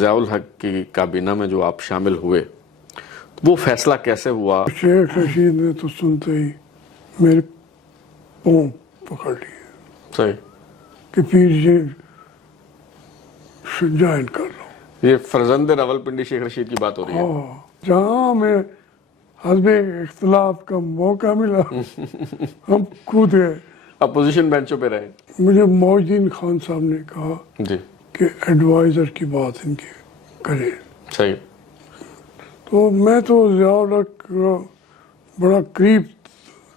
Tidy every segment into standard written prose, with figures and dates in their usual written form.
ضیاء الحق کی کابینہ میں جو آپ شامل ہوئے وہ فیصلہ کیسے ہوا؟ شیخ رشید نے تو سنتے ہی میرے پاؤں پکڑ لیے صحیح کہ پیر یہ جوائن کر لو. یہ فرزند راولپنڈی شیخ رشید کی بات ہو رہی ہے. جہاں میں حزب اختلاف کا موقع ملا ہم کود گئے. اپوزیشن بینچوں پہ رہے. مجھے معوذ الدین خان صاحب نے کہا جی کہ ایڈوائزر کی بات ان کی کریں. صحیح. تو میں تو ضیاء الحق کا بڑا قریب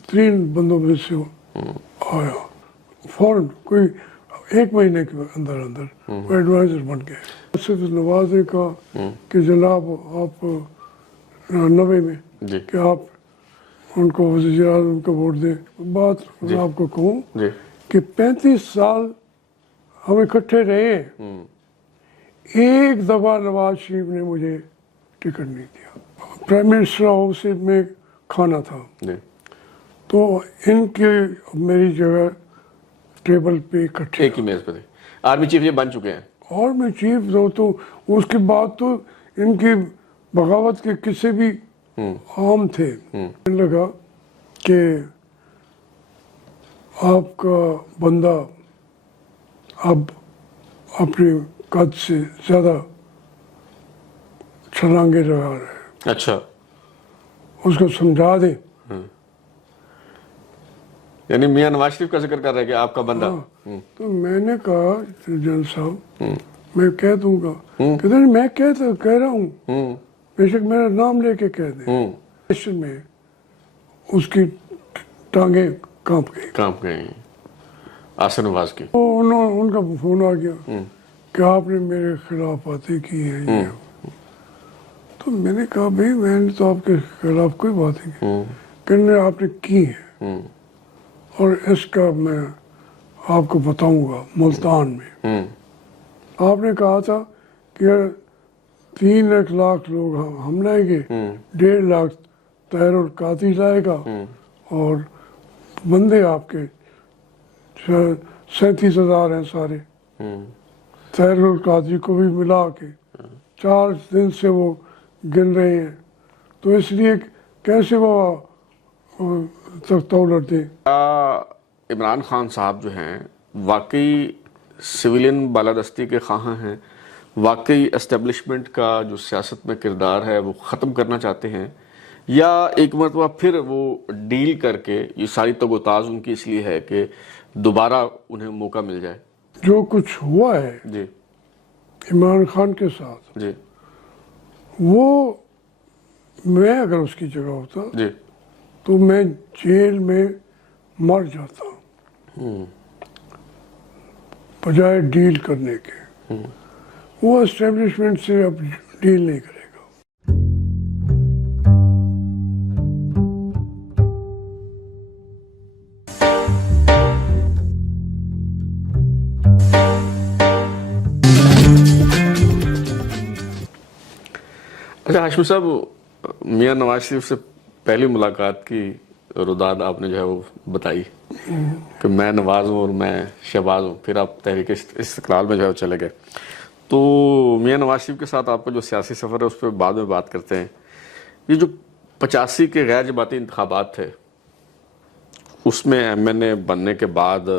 ترین بندوں میں سے آیا. فوراً کوئی ایک مہینے کے اندر وہ ایڈوائزر بن گئے. صرف نواز نے کہا کہ جناب آپ 90 میں جی کہ آپ ان کو وزیر اعظم کا ووٹ دیں. بات میں آپ کو کہوں جی کہ 35 سال ہم اکٹھے رہے ہیں. ایک دفعہ نواز شریف نے مجھے ٹکٹ نہیں دیا. پرائم منسٹر ہاؤس میں کھانا تھا جی تو ان کی میری جگہ ٹیبل پہ اکٹھے ایک ہی میز پہ تھے. آرمی چیف یہ بن چکے ہیں. اور میں چیف تو اس کے بعد تو ان کی بغاوت کے قصے بھی عام تھے. لگا کہ آپ کا بندہ اب اپنے قد سے زیادہ چھلانگے لگا رہے ہیں. اچھا. اس کو سمجھا دیں. یعنی میاں نواز شریف کا ذکر کر رہے ہیں کہ آپ کا بندہ. تو میں نے کہا جن صاحب میں کہہ دوں گا. کہتے ہیں میں کہہ رہا ہوں بے شک میرا نام لے کے کہہ دیں. میں اس کی ٹانگیں کانپ گئی آصف نواز کی. ان کا فون آ گیا کہ آپ نے میرے خلاف باتیں کی ہیں. تو میں نے کہا بھائی میں نے تو آپ کے خلاف کوئی بات نہیں کی. کہنے آپ نے کی ہے اور اس کا میں آپ کو بتاؤں گا. ملتان میں آپ نے کہا تھا کہ 3 لاکھ لوگ ہم لائیں گے, 1.5 لاکھ طاہر القادری لائے گا اور بندے آپ کے 37,000 ہیں سارے. طاہر القادری کو بھی ملا کے 4 دن سے وہ گن رہے ہیں. تو اس لیے کیسے وہ تختہ الٹ دیں. عمران خان صاحب جو ہیں واقعی سویلین بالادستی کے خواہاں ہیں, واقعی اسٹیبلشمنٹ کا جو سیاست میں کردار ہے وہ ختم کرنا چاہتے ہیں, یا ایک مرتبہ پھر وہ ڈیل کر کے یہ ساری تگوتاز ان کی اس لیے ہے کہ دوبارہ انہیں موقع مل جائے؟ جو کچھ ہوا ہے جی عمران خان کے ساتھ جی وہ میں اگر اس کی جگہ ہوتا جی تو میں جیل میں مر جاتا بجائے ڈیل کرنے کے. وہ اسٹیبلشمنٹ سے اب ڈیل نہیں کرے گا. اچھا ہاشمی صاحب, میاں نواز شریف سے پہلی ملاقات کی روداد آپ نے جو ہے وہ بتائی کہ میں نواز ہوں اور میں شہباز ہوں, پھر آپ تحریک استقلال میں جو ہے چلے گئے. تو میاں نواز شریف کے ساتھ آپ کا جو سیاسی سفر ہے اس پہ بعد میں بات کرتے ہیں. یہ جو 85 کے غیر جماعتی انتخابات تھے اس میں ایم این اے بننے کے بعد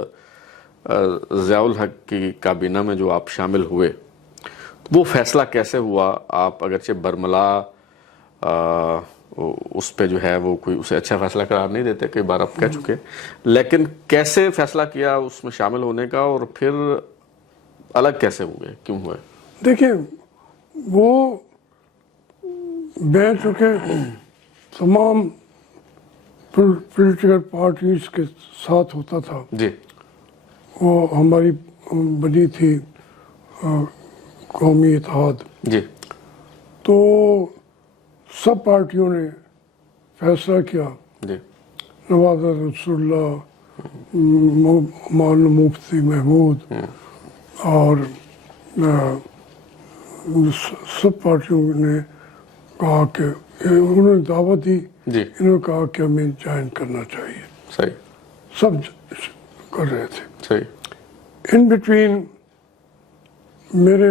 ضیاء الحق کی کابینہ میں جو آپ شامل ہوئے وہ فیصلہ کیسے ہوا؟ آپ اگرچہ برملا اس پہ جو ہے وہ کوئی اسے اچھا فیصلہ قرار نہیں دیتے, کئی بار آپ کہہ چکے, لیکن کیسے فیصلہ کیا اس میں شامل ہونے کا اور پھر الگ کیسے ہوئے, کیوں ہوئے؟ دیکھیں وہ بیٹھ چکے تمام پولیٹیکل پارٹیز کے ساتھ ہوتا تھا. جی وہ ہماری بنی تھی قومی اتحاد. جی تو سب پارٹیوں نے فیصلہ کیا. جی نواز رسول اللہ, مولانا مفتی محمود اور سب پارٹیوں نے کہا کہ انہوں نے دعوت دی. انہوں نے کہا کہ ہمیں جوائن کرنا چاہیے. صحیح. سب کر رہے تھے. صحیح. ان بٹوین میرے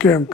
KM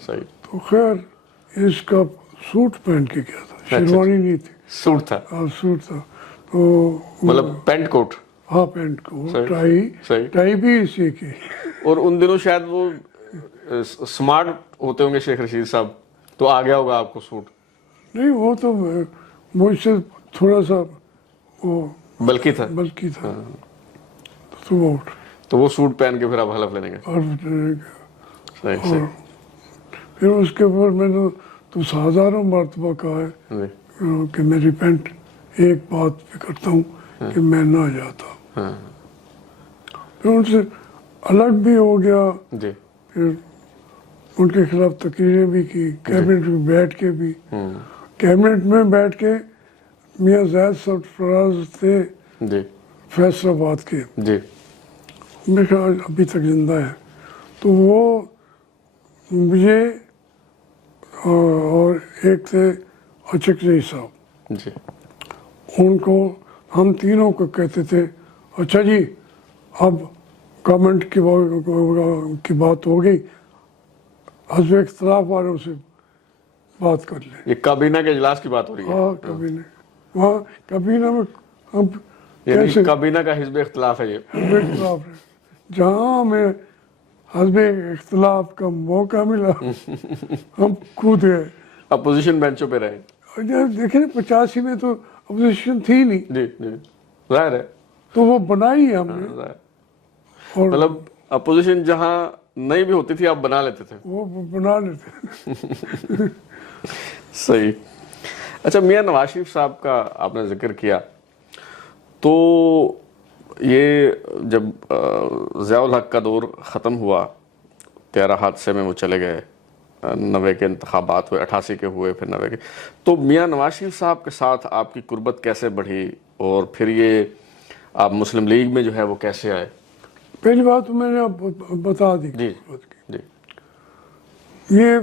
صحیح. تو خیر اس کا سوٹ پہن کے گیا تھا, شیروانی نہیں تھی, سوٹ تھا, سوٹ تھا. تو مطلب پینٹ کوٹ. ہاں پینٹ کو, صحیح. ٹائی بھی اسی کی. اور ان دنوں شاید وہ سمارٹ ہوتے ہوں گے شیخ رشید صاحب, تو آ گیا ہوگا آپ کو سوٹ. نہیں وہ تو مجھ سے تھوڑا سا وہ بلکہ تھا. بلکہ تھا. تو تو وہ سوٹ پہن کے پھر آپ حلف لینے گئے. اور صحیح. پھر اس کے اوپر میں نے تو ہزاروں مرتبہ کہا ہے کہ میں ریپینٹ ایک بات پہ کرتا ہوں کہ میں نہ جاتا. پھر ان سے الگ بھی ہو گیا. جی. پھر ان کے خلاف تقریریں بھی کی, کیبنٹ میں بیٹھ کے بھی. کیبنٹ میں بیٹھ کے میاں زید سرفراز تھے جی فیصل آباد کے, جی میرے خیال ابھی تک زندہ ہے. تو وہ مجھے اور ایک تھے اچکری صاحب, جی ان کو ہم تینوں کو کہتے تھے اچھا جی اب گورنمنٹ کی بات ہو گئی, حزب اختلاف والوں سے بات کر لیں. یہ کابینہ کے اجلاس کی بات ہو رہی ہے. ہاں کابینہ, وہاں کابینہ میں ہم یعنی کیسے کابینہ کا حزب اختلاف ہے یہ. حزب اختلاف ہے, جہاں ہمیں حزب اختلاف کا موقع ملا ہم کود گئے. اپوزیشن بینچوں پہ رہے. دیکھیں 85 میں تو اپوزیشن تھی نہیں. جی جی ظاہر ہے. تو وہ بنائی ہے ہم نے. اور مطلب اپوزیشن جہاں نہیں بھی ہوتی تھی آپ بنا لیتے تھے. وہ بنا لیتے. صحیح. اچھا میاں نواز شریف صاحب کا آپ نے ذکر کیا, تو یہ جب ضیاء الحق کا دور ختم ہوا, 13 حادثے میں وہ چلے گئے, 90 کے انتخابات ہوئے, 88 کے ہوئے, پھر 90 کے, تو میاں نواز شریف صاحب کے ساتھ آپ کی قربت کیسے بڑھی, اور پھر یہ آپ مسلم لیگ میں جو ہے وہ کیسے آئے؟ پہلی بات تو میں نے اب بتا دی. جی جی یہ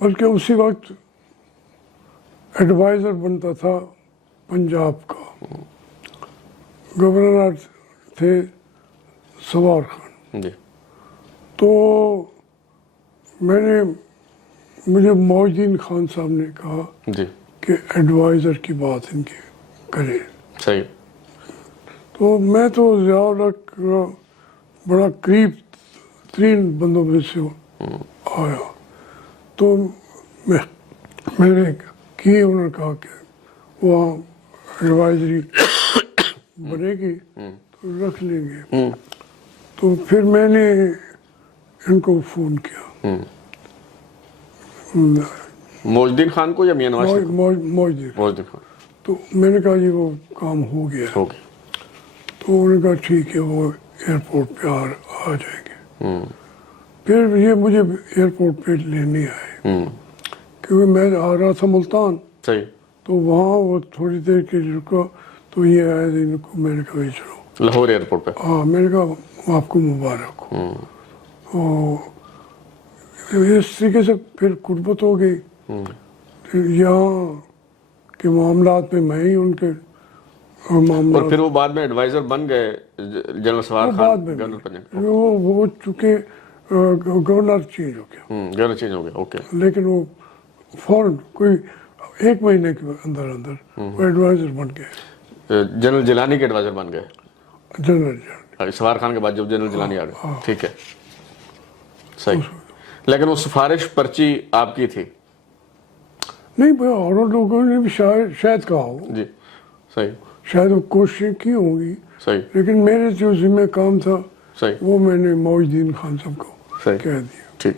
بلکہ اسی وقت ایڈوائزر بنتا تھا پنجاب کا, گورنر تھے سوار خان. جی تو مجھے معوذ الدین خان صاحب نے کہا جی کہ ایڈوائزر کی بات ان کی کریں. صحیح. تو میں تو ضیاء الحق کا بڑا قریب ترین بندوں میں سے آیا. تو میں نے کی, انہوں نے کہا کہ وہاں ایڈوائزری بنے گی تو رکھ لیں گے. تو پھر میں نے ان کو فون کیا, معوذ الدین خان کو یا میاں نواز شریف؟ معوذ الدین خان. تو میں نے کہا جی وہ کام ہو گیا. تو انہوں نے کہا ٹھیک ہے وہ ایئرپورٹ پہ آ جائیں گے. پھر یہ مجھے ایئرپورٹ پہ لینے آئے, کیونکہ میں آ رہا تھا ملتان. صحیح. تو وہاں وہ تھوڑی دیر کے لیے رکا, تو یہ آئے ان کو, میں نے کہا چلو لاہور ایئرپورٹ پہ. ہاں, میں نے کہا آپ کو مبارک ہو. تو اس طریقے سے پھر قربت ہو گئی. یہاں کے معاملات میں میں ہی ان کے معاملات. اور پھر وہ بعد میں ایڈوائزر بن گئے جنرل سوار خان. گورنر پنجاب. وہ چونکہ گورنر چینج ہو گیا. گورنر چینج ہو گیا. اوکے. لیکن وہ فوراً کوئی 1 مہینے کے اندر وہ ایڈوائزر بن گئے. جنرل جیلانی کے ایڈوائزر بن گئے. جنرل سوار خان کے بعد جب جنرل جیلانی آ گئے. ٹھیک ہے. صحیح. لیکن وہ سفارش پرچی آپ کی تھی؟ نہیں بھائی, اور لوگوں نے بھی شاید کہا ہو. جی صحیح. شاید وہ کوششیں کی ہوں گی. صحیح. لیکن میرے جو ذمہ کام تھا صحیح وہ میں نے معوذ الدین خان صاحب کو صحیح کہہ دیا. ٹھیک.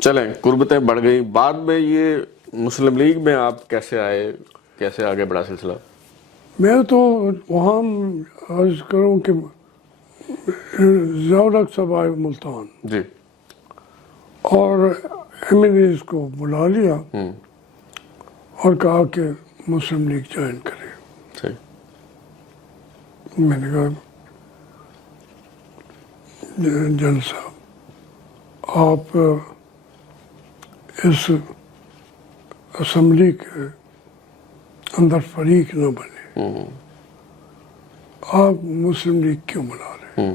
چلیں, قربتیں بڑھ گئی. بعد میں یہ مسلم لیگ میں آپ کیسے آئے, کیسے آگے بڑھا سلسلہ؟ میں تو وہاں عرض کروں کہ ضیاء الحق صاحب آئے ملتان. جی. اور ایم این ایز کو بلا لیا اور کہا کہ مسلم لیگ جوائن کرے. صحیح. میں نے کہا جنرل صاحب آپ اس اسمبلی کے اندر فریق نہ بنے, آپ مسلم لیگ کیوں بنا رہے ہیں؟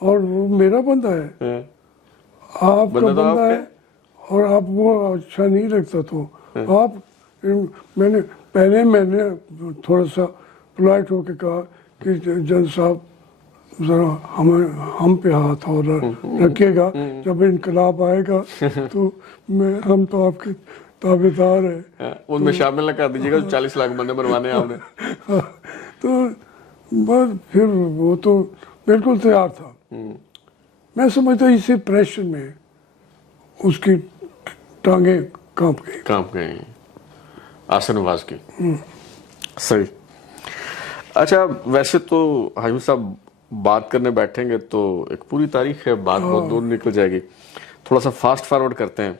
اور وہ میرا بندہ ہے, آپ کا بندہ تو بندہ آپ ہے, اور آپ وہ اچھا نہیں لگتا تو آپ, میں نے تھوڑا سا پولائٹ ہو کے کہا کہ جج صاحب ذرا ہم پہ ہاتھ اور رکھیے گا, جب انقلاب آئے گا تو ہم تو آپ کے تابع دار ہیں. ان میں شامل نہ کر دیجیے گا 40 لاکھ بندے بنوانے ہیں آپ نے. تو بس پھر وہ تو بالکل تیار تھا. میں سمجھتا اسی پریشر میں اس کی ٹانگیں کانپ گئی. کانپ گئی آصف نواز کی. صحیح. اچھا ویسے تو ہاشمی صاحب بات کرنے بیٹھیں گے تو ایک پوری تاریخ ہے, بات بہت دور نکل جائے گی. تھوڑا سا فاسٹ فارورڈ کرتے ہیں.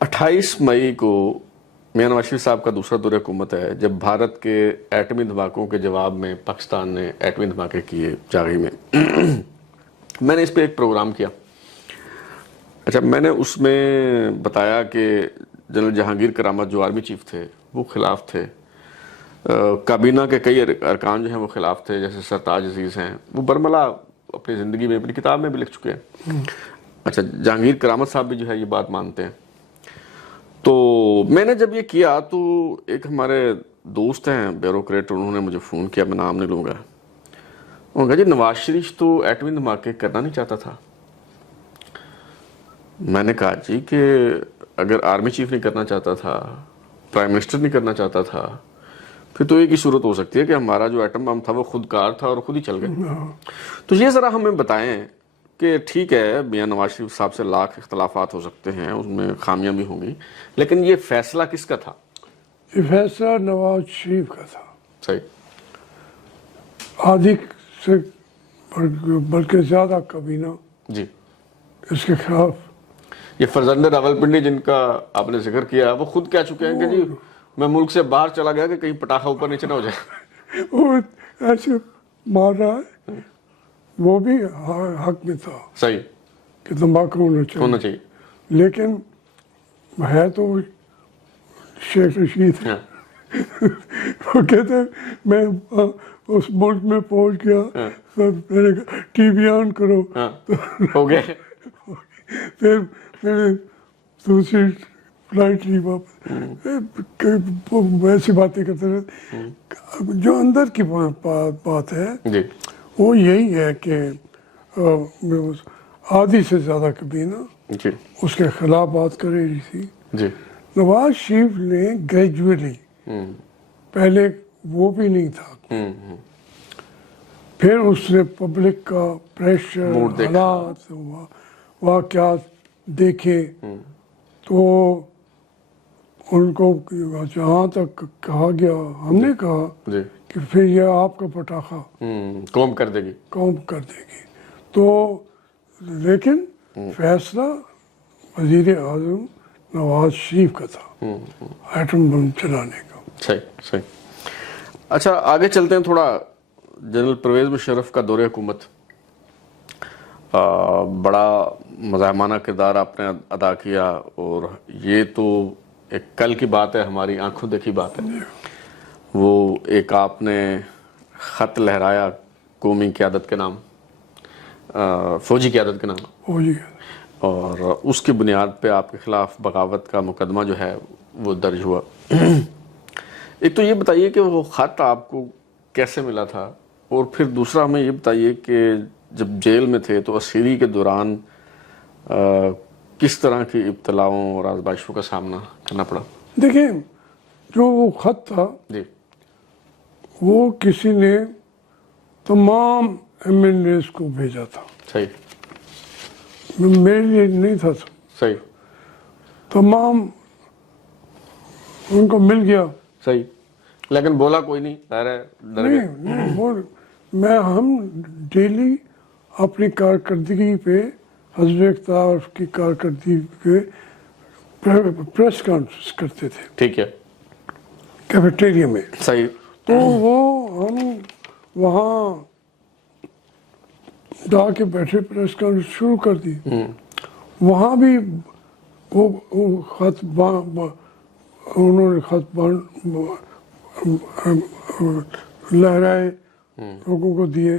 28 مئی کو میاں نواز شریف صاحب کا دوسرا دور حکومت ہے, جب بھارت کے ایٹمی دھماکوں کے جواب میں پاکستان نے ایٹمی دھماکے کیے جاغی میں. میں نے اس پہ ایک پروگرام کیا. اچھا میں نے اس میں بتایا کہ جنرل جہانگیر کرامت جو آرمی چیف تھے وہ خلاف تھے, کابینہ کے کئی ارکان جو ہیں وہ خلاف تھے, جیسے سرتاج عزیز ہیں, وہ برملا اپنی زندگی میں اپنی کتاب میں بھی لکھ چکے ہیں. اچھا جہانگیر کرامت صاحب بھی جو ہے یہ بات مانتے ہیں. تو میں نے جب یہ کیا تو ایک ہمارے دوست ہیں بیوروکریٹ, انہوں نے مجھے فون کیا, میں نام نہیں لوں گا. انہوں نے کہا جی نواز شریف تو ایٹمی دھماکے کرنا نہیں چاہتا تھا. میں نے کہا جی کہ اگر آرمی چیف نہیں کرنا چاہتا تھا, پرائم منسٹر نہیں کرنا چاہتا تھا, پھر تو ایک ہی صورت ہو سکتی ہے کہ ہمارا جو ایٹم بم تھا وہ خود کار تھا اور خود ہی چل گئے. تو یہ ذرا ہمیں بتائیں کہ ٹھیک ہے میاں نواز شریف صاحب سے لاکھ اختلافات ہو سکتے ہیں, اس میں خامیاں بھی ہوں گی, لیکن یہ فیصلہ کس کا تھا؟ یہ فیصلہ نواز شریف کا تھا. صحیح. آدھی سے بلکہ زیادہ کابینہ جی. اس کے خلاف. یہ فرزند راولپنڈی جن کا آپ نے ذکر کیا وہ خود کہہ چکے ہیں کہ جی میں ملک سے باہر چلا گیا کہ کہیں پٹاخہ اوپر نیچے نہ ہو جائے. وہ ایسے مار رہا ہے, وہ بھی حق میں تھا. صحیح. کہ تمباکو ہونا چاہیے. لیکن ہے تو شیخ رشید. وہ کہتے ہیں میں اس ملک میں پہنچ گیا, میں نے کہا ٹی وی آن کرو, ہو گیا. پھر میں نے دوسری فلائٹ لی واپس. ویسی باتیں کرتے رہے. جو اندر کی بات ہے وہ یہی ہے کہ آدھی سے زیادہ کابینہ اس کے خلاف بات کر رہی تھی. نواز شریف نے گریجولی, پہلے وہ بھی نہیں تھا, پھر اس نے پبلک کا پریشر, حالات, واقعات دیکھے تو ان کو جہاں تک کہا گیا, ہم نے کہا کہ پھر یہ آپ کا پٹاخہ قوم کر دے گی. تو لیکن فیصلہ وزیر اعظم نواز شریف کا تھا ایٹم بم چلانے کا. صحیح. اچھا آگے چلتے ہیں تھوڑا. جنرل پرویز مشرف کا دور حکومت, بڑا مزاحمانہ کردار آپ نے ادا کیا, اور یہ تو ایک کل کی بات ہے, ہماری آنکھوں دیکھی بات ہے. وہ ایک آپ نے خط لہرایا قومی قیادت کے نام, فوجی قیادت کے نام, اور اس کی بنیاد پہ آپ کے خلاف بغاوت کا مقدمہ جو ہے وہ درج ہوا. ایک تو یہ بتائیے کہ وہ خط آپ کو کیسے ملا تھا, اور پھر دوسرا ہمیں یہ بتائیے کہ جب جیل میں تھے تو اسیری کے دوران کس طرح کی ابتلاؤں اور آزمائشوں کا سامنا کرنا پڑا؟ دیکھیں جو وہ خط تھا وہ کسی نے تمام ایم این ایز کو بھیجا تھا. صحیح. میرے لیے نہیں تھا. صحیح. تمام ان کو مل گیا. صحیح. لیکن بولا کوئی نہیں. ہم ڈیلی اپنی کارکردگی پہ حزب اختیار کی کارکردگی پہ پریس کانفرنس کرتے تھے. ٹھیک ہے. کیفیٹیریا میں. صحیح. تو وہ ہم وہاں جا کے بیٹھے پریس کانفرنس شروع کر دی. وہاں بھی وہ خط انہوں نے خط لہرائے, لوگوں کو دیے.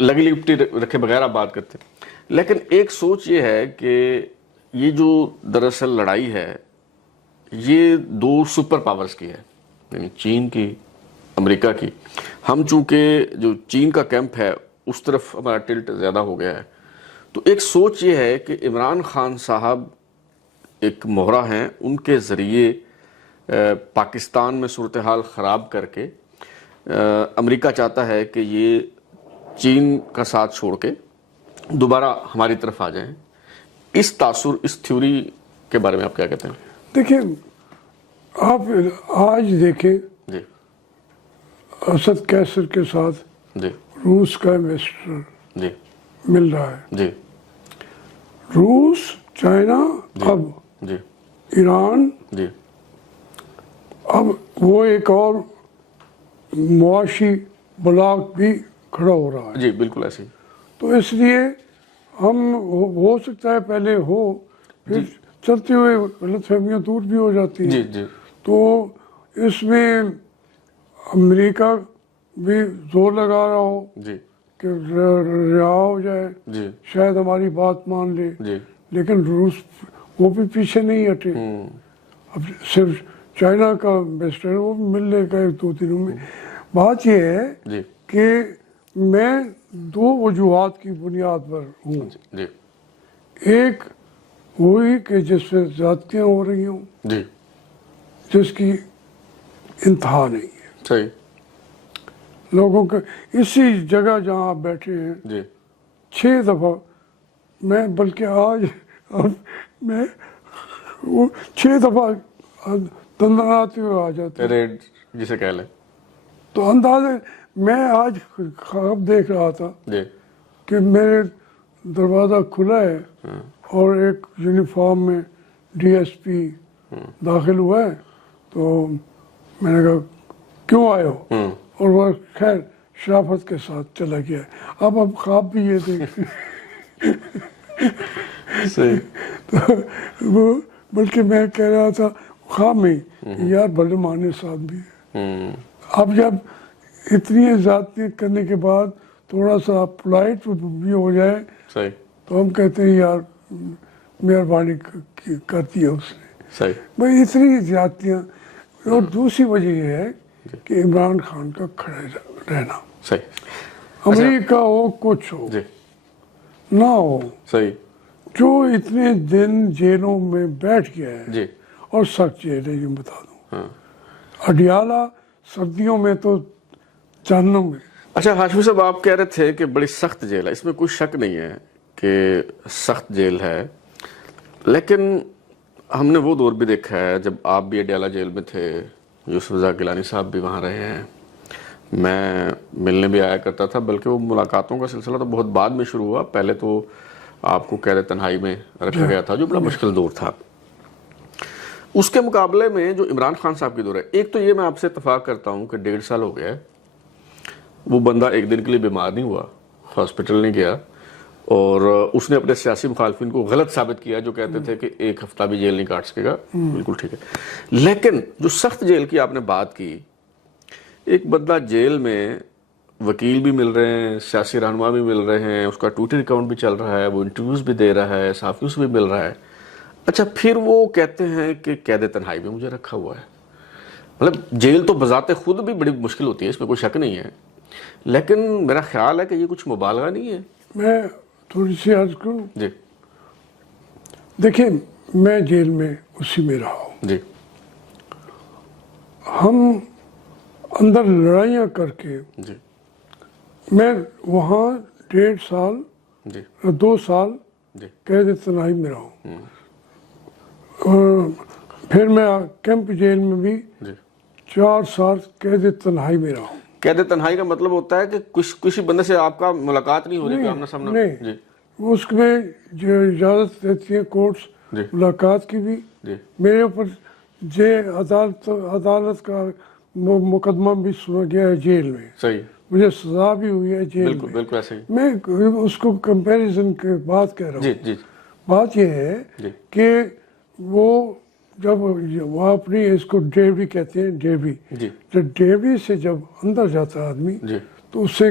لگی لپٹی رکھے بغیر آپ بات کرتے ہیں، لیکن ایک سوچ یہ ہے کہ یہ جو دراصل لڑائی ہے یہ دو سپر پاورز کی ہے، یعنی چین کی، امریکہ کی. ہم چونکہ جو چین کا کیمپ ہے اس طرف ہمارا ٹلٹ زیادہ ہو گیا ہے، تو ایک سوچ یہ ہے کہ عمران خان صاحب ایک مہرہ ہیں، ان کے ذریعے پاکستان میں صورتحال خراب کر کے امریکہ چاہتا ہے کہ یہ چین کا ساتھ چھوڑ کے دوبارہ ہماری طرف آ جائیں. اس تاثر، اس تھیوری کے بارے میں آپ کیا کہتے ہیں؟ دیکھیں، آپ آج دیکھیں جی اسد کیسر کے ساتھ جی روس کا انویسٹر جی مل رہا ہے. جی روس، چائنا، اب جی ایران، جی اب وہ ایک اور معاشی بلاک بھی کھڑا ہو رہا ہے. جی بالکل ایسے ہی. تو اس لیے ہم ہو سکتا ہے پہلے ہو، پھر چلتے ہوئے غلط فہمیاں دور بھی ہو جاتی ہیں. جی جی تو اس میں امریکہ بھی زور لگا رہا ہو جی کہ رہا ہو جائے، جی شاید ہماری بات مان لے. جی لیکن روس وہ بھی پیچھے نہیں ہٹے. اب صرف چائنا کا انویسٹر وہ بھی ملنے کا 2 دنوں میں. بات یہ ہے جی کہ میں 2 وجوہات کی بنیاد پر ہوں. جی ایک وہی کہ جس سے زیادتیاں ہو رہی ہوں، جی جس کی انتہا نہیں ہے. صحیح. لوگوں کے اسی جگہ جہاں آپ بیٹھے ہیں جی 6 دفعہ میں، بلکہ آج اب میں وہ 6 دفعہ تندراتے ہوئے آ جاتے ہیں. ریڈ جسے کہہ لیں. تو اندازے میں آج خواب دیکھ رہا تھا جی کہ میرے دروازہ کھلا ہے اور ایک یونیفارم میں ڈی ایس پی داخل ہوا ہے. تو میں نے کہا کیوں آئے ہو؟ اور وہ خیر شرافت کے ساتھ چلا گیا. اب خواب بھی یہ دیکھ صحیح. تو وہ بلکہ میں کہہ رہا تھا خواب میں یار بڑے مانے صاحب بھی ہے. اب جب اتنی زیادتی کرنے کے بعد تھوڑا سا پولائٹ بھی ہو جائے صحیح. تو ہم کہتے ہیں یار مہربانی کرتی ہے اس نے. صحیح. بھائی اتنی زیادتیاں. اور دوسری وجہ یہ ہے کہ عمران خان کا کھڑے رہنا. صحیح. امریکہ ہو کچھ ہو جی نہ ہو، صحیح. جو اتنے دن جیلوں میں بیٹھ گیا ہے، جی اور سخت جیل ہے یہ بتا دوں. ہاں. اڈیالہ سردیوں میں تو جہنم ہے. اچھا ہاشمی صاحب، آپ کہہ رہے تھے کہ بڑی سخت جیل ہے. اس میں کوئی شک نہیں ہے کہ سخت جیل ہے، لیکن ہم نے وہ دور بھی دیکھا ہے جب آپ بھی اڈیالہ جیل میں تھے، یوسف رضا گیلانی صاحب بھی وہاں رہے ہیں، میں ملنے بھی آیا کرتا تھا. بلکہ وہ ملاقاتوں کا سلسلہ تو بہت بعد میں شروع ہوا. پہلے تو آپ کو قید تنہائی میں رکھا گیا تھا، جو بڑا مشکل دور تھا. اس کے مقابلے میں جو عمران خان صاحب کی دور ہے، ایک تو یہ میں آپ سے اتفاق کرتا ہوں کہ 1.5 سال ہو گیا ہے، وہ بندہ ایک دن کے لیے بیمار نہیں ہوا، ہاسپٹل نہیں گیا، اور اس نے اپنے سیاسی مخالفین کو غلط ثابت کیا جو کہتے تھے کہ 1 ہفتہ بھی جیل نہیں کاٹ سکے گا. بالکل ٹھیک ہے. لیکن جو سخت جیل کی آپ نے بات کی، ایک بندہ جیل میں وکیل بھی مل رہے ہیں، سیاسی رہنما بھی مل رہے ہیں، اس کا ٹویٹر اکاؤنٹ بھی چل رہا ہے، وہ انٹرویوز بھی دے رہا ہے، صحافیوں سے بھی مل رہا ہے. اچھا پھر وہ کہتے ہیں کہ قید تنہائی میں مجھے رکھا ہوا ہے. مطلب جیل تو بذات خود بھی بڑی مشکل ہوتی ہے، اس میں کوئی شک نہیں ہے، لیکن میرا خیال ہے کہ یہ کچھ مبالغہ نہیں ہے. میں تھوڑی سی عرض کروں. جی دیکھیں، میں جیل میں اسی میں رہا ہوں. جی ہم اندر لڑائیاں کر کے، جی میں وہاں 1.5 سال جی 2 سال جی قید تنہائی میں رہا ہوں. اور پھر میں کیمپ جیل میں بھی جی 4 سال قید تنہائی میں رہا ہوں. قید تنہائی کا مطلب ہوتا ہے کہ کسی بندے سے آپ کا ملاقات نہیں ہو رہی، آمنا سامنا. نہیں، جی اس میں جو اجازت دیتی ہے کورٹس جی ملاقات کی بھی. جی میرے اوپر عدالت کا مقدمہ بھی سنا گیا ہے جیل میں. صحیح. مجھے سزا بھی ہوئی ہے جیل بالکل میں. بالکل ایسے ہی. میں اس کو کمپیریزن کی بات کہہ رہا ہوں. جی جی بات یہ ہے جی کہ وہ جب وہ اپنی اس کو ڈیوی کہتے ہیں، ڈیوی، جی جب ڈیوی سے جب اندر جاتا ہے آدمی جی تو اس سے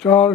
4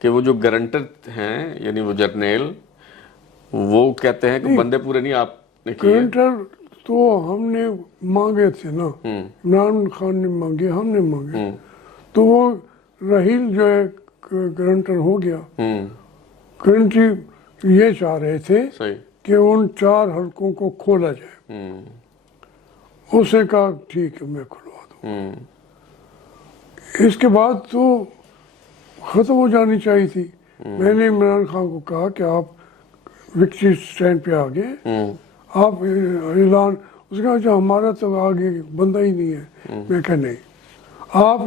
کہ وہ جو گارنٹر ہیں یعنی وہ جرنیل وہ کہتے ہیں کہ بندے پورے نہیں آپ نے کیے. گرنٹر تو ہم نے مانگے تھے نا, عمران خان نے مانگے, ہم نے مانگے, تو وہ رحیل جو ہے گرنٹر ہو گیا. گرنٹری یہ چاہ رہے تھے صحیح. کہ ان 4 حلقوں کو کھولا جائے. اس نے کہا ٹھیک ہے میں کھلوا دوں. اس کے بعد تو ختم ہو جانی چاہیے تھی. میں نے عمران خان کو کہا کہ آپ وکٹری اسٹینڈ پہ آگے آپ اعلان, اس نے کہا جو ہمارا تو آگے بندہ ہی نہیں ہے. میں کہا نہیں, آپ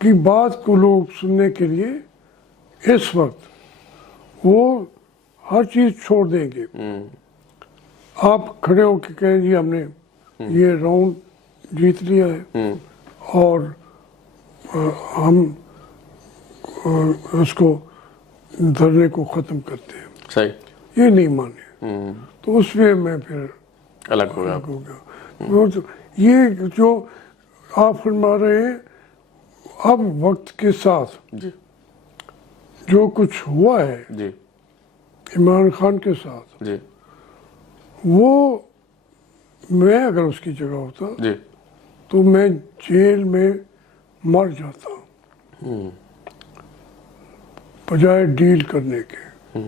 کی بات کو لوگ سننے کے لیے اس وقت وہ ہر چیز چھوڑ دیں گے. آپ کھڑے ہو کے کہیں جی ہم نے یہ راؤنڈ جیت لیا ہے اور ہم اس کو دھرنے کو ختم کرتے ہیں. صحیح. یہ نہیں مانے تو اس میں میں پھر الگ ہو گیا. ہو گیا. یہ جو آپ فرما رہے ہیں اب وقت کے ساتھ جی جو کچھ ہوا ہے جی عمران خان کے ساتھ, جی وہ میں اگر اس کی جگہ ہوتا جی تو میں جیل میں مر جاتا بجائے ڈیل کرنے کے.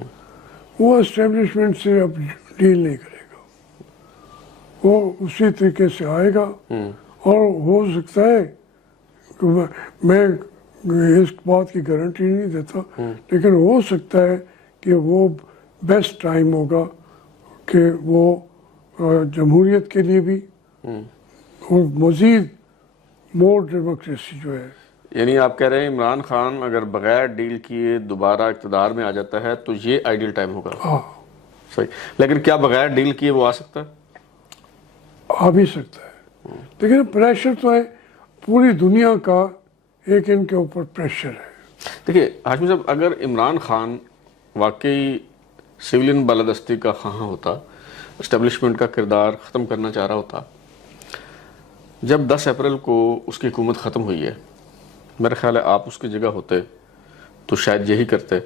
وہ اسٹیبلشمنٹ سے اب ڈیل نہیں کرے گا, وہ اسی طریقے سے آئے گا. اور ہو سکتا ہے کہ میں اس بات کی گارنٹی نہیں دیتا, لیکن ہو سکتا ہے کہ وہ بیسٹ ٹائم ہوگا کہ وہ جمہوریت کے لیے بھی اور مزید مور ڈیموکریسی جو ہے. یعنی آپ کہہ رہے ہیں عمران خان اگر بغیر ڈیل کیے دوبارہ اقتدار میں آ جاتا ہے تو یہ آئیڈیل ٹائم ہوگا. ہاں صحیح. لیکن کیا بغیر ڈیل کیے وہ آ سکتا ہے؟ آ بھی سکتا ہے, لیکن پریشر تو ہے پوری دنیا کا, ایک ان کے اوپر پریشر ہے. دیکھیے ہاشمی صاحب, اگر عمران خان واقعی سویلین بالادستی کا خواہاں ہوتا, اسٹیبلشمنٹ کا کردار ختم کرنا چاہ رہا ہوتا, جب 10 اپریل کو اس کی حکومت ختم ہوئی ہے, میرا خیال ہے آپ اس کی جگہ ہوتے تو شاید یہی کرتے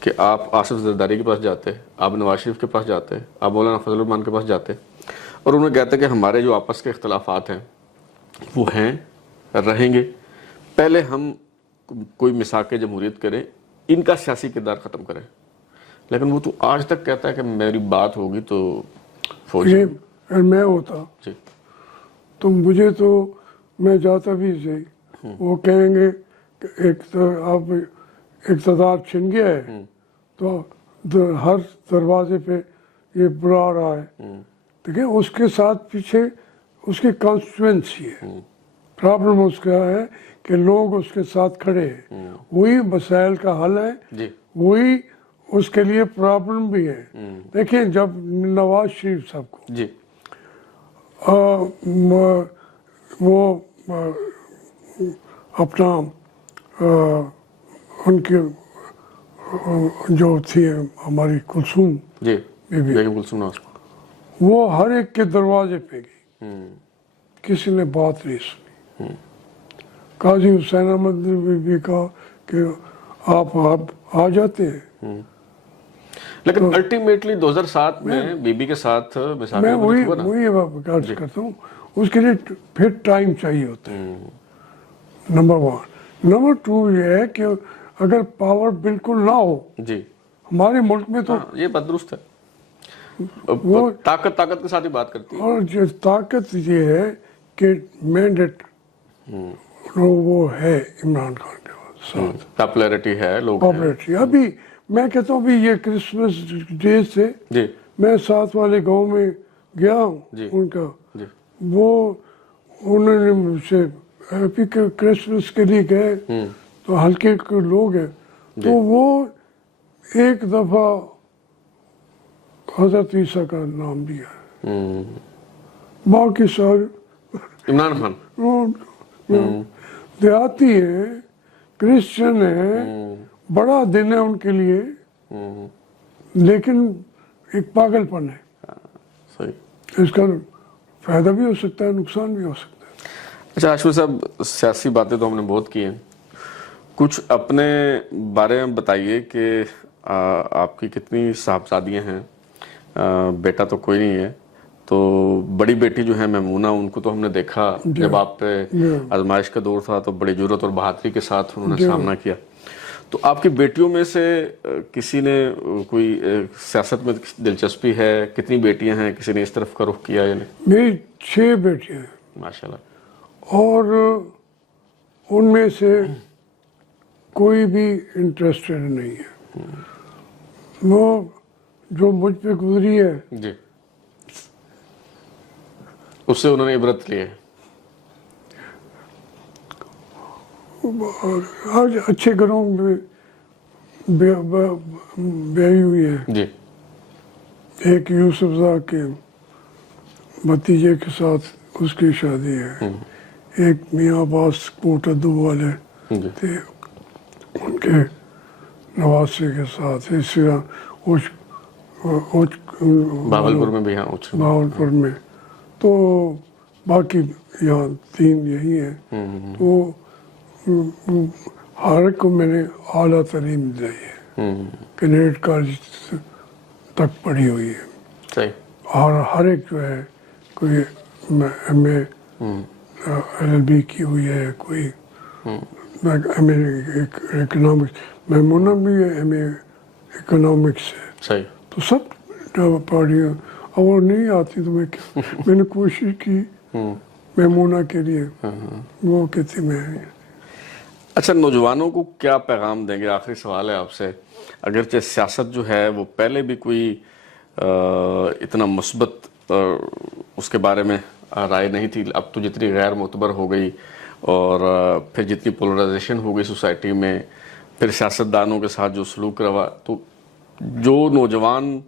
کہ آپ آصف زرداری کے پاس جاتے, آپ نواز شریف کے پاس جاتے, آپ مولانا فضل الرحمان کے پاس جاتے اور انہیں کہتے کہ ہمارے جو آپس کے اختلافات ہیں وہ ہیں, رہیں گے, پہلے ہم کوئی میثاق جمہوریت کریں, ان کا سیاسی کردار ختم کریں. لیکن وہ تو آج تک کہتا ہے کہ میری بات ہوگی تو فوج. یہ اگر میں ہوتا جی تو مجھے تو میں جاتا بھی صحیح, وہ کہیں گے کہ ایک تو آپ اقتدار چھن گیا ہے تو ہر دروازے پہ یہ بلا رہا ہے. دیکھیں اس کے ساتھ پیچھے اس کی کانسٹیٹوئنسی ہے. پرابلم اس کا ہے کہ لوگ اس کے ساتھ کھڑے ہیں, وہی مسائل کا حل ہے, جی وہی اس کے لیے پرابلم بھی ہے. دیکھیں جب نواز شریف صاحب کو جی وہ اپنا ان کی جو تھی ہماری کلثوم جی بی بیگم کلثوم نواز, وہ ہر ایک کے دروازے پہ گئی, کسی نے بات نہیں سنی. قاضی حسین احمد نے بھی کہا کہ آپ آ جاتے ہیں. لیکن الٹیمیٹلی 2007 میں بی بی کے ساتھ میں وہی عرض کرتا ہوں, اس کے لیے پھر ٹائم چاہیے ہوتا ہے. نمبر 1. نمبر 2 یہ ہے کہ اگر پاور بالکل نہ ہو, جی ہمارے ملک میں تو یہ بات درست ہے, وہ طاقت کے ساتھ ہی بات کرتی ہے. اور جو طاقت یہ ہے کہ مینڈیٹ وہ ہے عمران خان کے ساتھ, پاپولیرٹی ہے, لوگ ہیں. پاپولیرٹی. ابھی میں کہتا ہوں ابھی یہ کرسمس ڈے سے جی میں ساتھ والے گاؤں میں گیا ہوں جی ان کا, جی وہ انہوں نے مجھ سے ہیپی کرسمس کے لیے گئے تو ہلکے کے لوگ ہیں تو وہ ایک دفعہ حضرت عیسیٰ کا نام لیا ہے, باقی سارے عمران خان دیہاتی ہیں, کرسچن ہیں, بڑا دن ہے ان کے لیے, لیکن ایک پاگل پن ہے. صحیح. اس کا فائدہ بھی ہو سکتا ہے, نقصان بھی ہو سکتا ہے. اچھا ہاشمی صاحب، سیاسی باتیں تو ہم نے بہت کی ہیں، کچھ اپنے بارے میں بتائیے کہ آپ کی کتنی صاحبزادیاں ہیں؟ بیٹا تو کوئی نہیں ہے، تو بڑی بیٹی جو ہے میمونہ، ان کو تو ہم نے دیکھا جب آپ پہ آزمائش کا دور تھا تو بڑی جرأت اور بہادری کے ساتھ انہوں نے سامنا کیا. تو آپ کی بیٹیوں میں سے کسی نے کوئی سیاست میں دلچسپی ہے؟ کتنی بیٹیاں ہیں؟ کسی نے اس طرف کا رخ کیا یا نہیں؟ میری 6 بیٹیاں ہیں ماشاءاللہ. اور ان میں سے کوئی بھی انٹرسٹڈ نہیں ہے. وہ جو مجھ پہ گزری ہے جی، اس سے انہوں نے عبرت لی ہے. آج اچھے گھروں میں بیائی ہوئی ہے. جی ایک یوسف زا کے بھتیجے کے ساتھ اس کی شادی ہے. ایک میاں عباس کوٹدو والے جی تھے، ان کے نواسے کے ساتھ. اس طرح بہاولپور میں بھی، ہاں بہاولپور میں. تو باقی یہاں 3 یہی ہیں. تو ہر ایک کو میں نے اعلیٰ تعلیم دلائی ہے. کینیڈیٹ کالج تک پڑھی ہوئی ہے. صحیح. اور ہر ایک جو ہے کوئی M A L L B کی ہوئی ہے، کوئی ایم اے اکنامکس. میمونہ بھی ایم اے اکنامکس ہے. صحیح. تو سب پڑھی. اور وہ نہیں آتی تو میں نے کوشش کی میمونہ کے لیے. وہ کہتی میں. اچھا، نوجوانوں کو کیا پیغام دیں گے؟ آخری سوال ہے آپ سے. اگرچہ سیاست جو ہے وہ پہلے بھی کوئی اتنا مثبت اس کے بارے میں رائے نہیں تھی، اب تو جتنی غیر معتبر ہو گئی اور پھر جتنی پولرائزیشن ہو گئی سوسائٹی میں، پھر سیاستدانوں کے ساتھ جو سلوک روا، تو جو نوجوان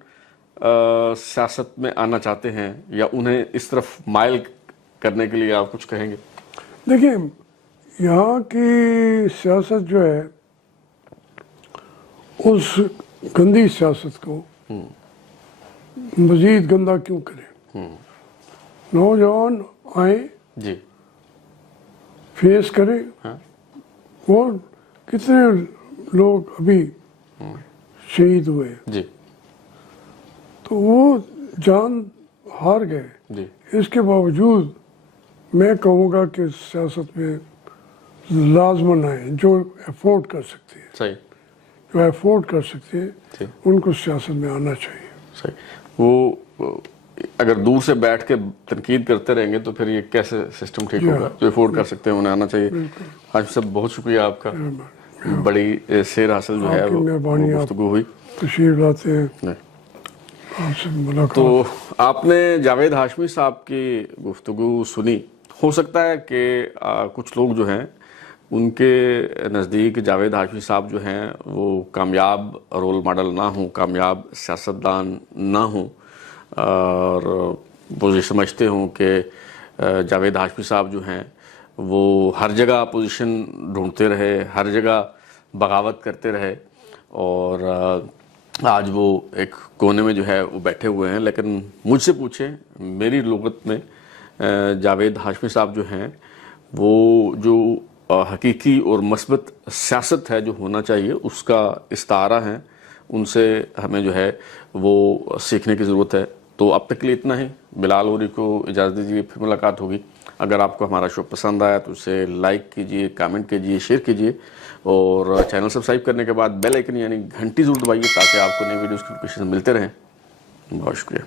سیاست میں آنا چاہتے ہیں یا انہیں اس طرف مائل کرنے کے لیے آپ کچھ کہیں گے؟ دیکھیں، یہاں کی سیاست جو ہے اس گندی سیاست کو مزید گندا کیوں کرے؟ نوجوان آئیں، جی فیس کریں. وہ کتنے لوگ ابھی شہید ہوئے، جی تو وہ جان ہار گئے. جی اس کے باوجود میں کہوں گا کہ سیاست میں لازماً آئیں جو افورڈ کر سکتے ہیں. صحیح. جو افورڈ کر سکتے ہیں جی ان کو سیاست میں آنا چاہیے. صحیح. وہ اگر دور سے بیٹھ کے تنقید کرتے رہیں گے تو پھر یہ کیسے سسٹم ٹھیک ہوگا؟ جو افورڈ کر سکتے ہیں انہیں آنا چاہیے. ہاشمی صاحب، بہت شکریہ آپ کا. بڑی سیر حاصل جو ہے آپ کی وہ مہربانی. آپ گفتگو ہوئی. تشریف لاتے ہیں، آپ سے ملاقات. تو آپ نے جاوید ہاشمی صاحب کی گفتگو سنی. ہو سکتا ہے کہ کچھ لوگ جو ہیں ان کے نزدیک جاوید ہاشمی صاحب جو ہیں وہ کامیاب رول ماڈل نہ ہوں، کامیاب سیاستدان نہ ہوں، اور وہ یہ سمجھتے ہوں کہ جاوید ہاشمی صاحب جو ہیں وہ ہر جگہ پوزیشن ڈھونڈتے رہے، ہر جگہ بغاوت کرتے رہے، اور آج وہ ایک کونے میں جو ہے وہ بیٹھے ہوئے ہیں. لیکن مجھ سے پوچھیں، میری لغت میں جاوید ہاشمی صاحب جو ہیں وہ جو حقیقی اور مثبت سیاست ہے جو ہونا چاہیے اس کا استعارہ ہیں. ان سے ہمیں جو ہے وہ سیکھنے کی ضرورت ہے. تو اب تک کے لیے اتنا ہی. بلال اوری کو اجازت دیجیے، پھر ملاقات ہوگی. اگر آپ کو ہمارا شو پسند آیا تو اسے لائک کیجیے، کامنٹ کیجیے، شیئر کیجیے، اور چینل سبسکرائب کرنے کے بعد بیل آئیکن یعنی گھنٹی ضرور دبائیے تاکہ آپ کو نئی ویڈیوز کی نوٹیفیکیشن ملتے رہیں. بہت شکریہ.